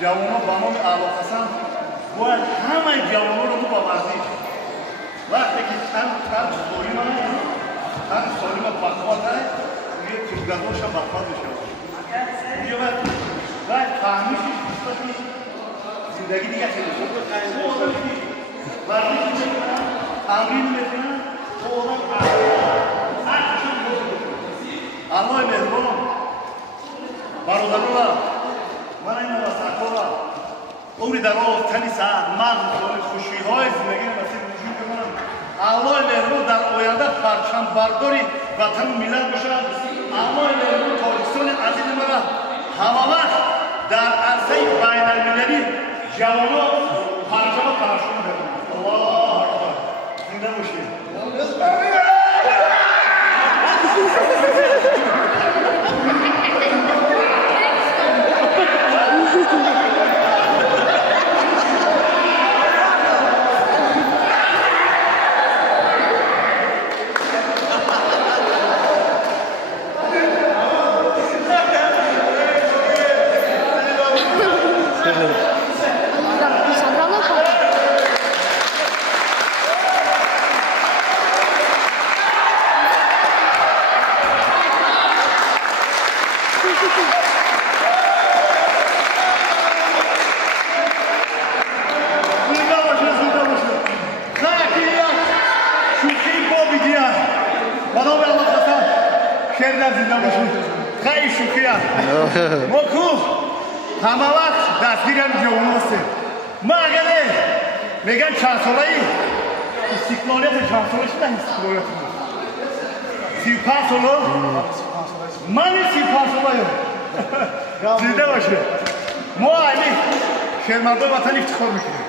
جوانان با ما علاقه هستند باید همه جوانان رو ببرزیم. وقتی که تن سالم بخواد داره یه توگذاش بخواد بشه دیگه باید فهمیشش بسپشی زندگی دیگه خیلی شد ورزش میکنن تمرین میکنن فوراً عقلشون بزرگ الله مهربان برادران من این واسطا عمری دراز تنی سعد مغز خوشی‌های زندگی نصیب وجود کنم الله مهربان در آینده پرچم برداری وطن و ملت باشد الله مهربان تاریخ‌سال عزیز مرا همه وقت در عرصه بین‌المللی جوانان پرچم پرچم بکنند الله اکبر زنده باشید خیلی شوخیه ما کو همه وقت دستگیرم جوان هستیم ما اگر میگن چند ساله ای استقلالیت چند ساله شده استقلالیت 35 ساله من 35 ساله زنده باشه ما علی شرمنده وطن افتخار میکنیم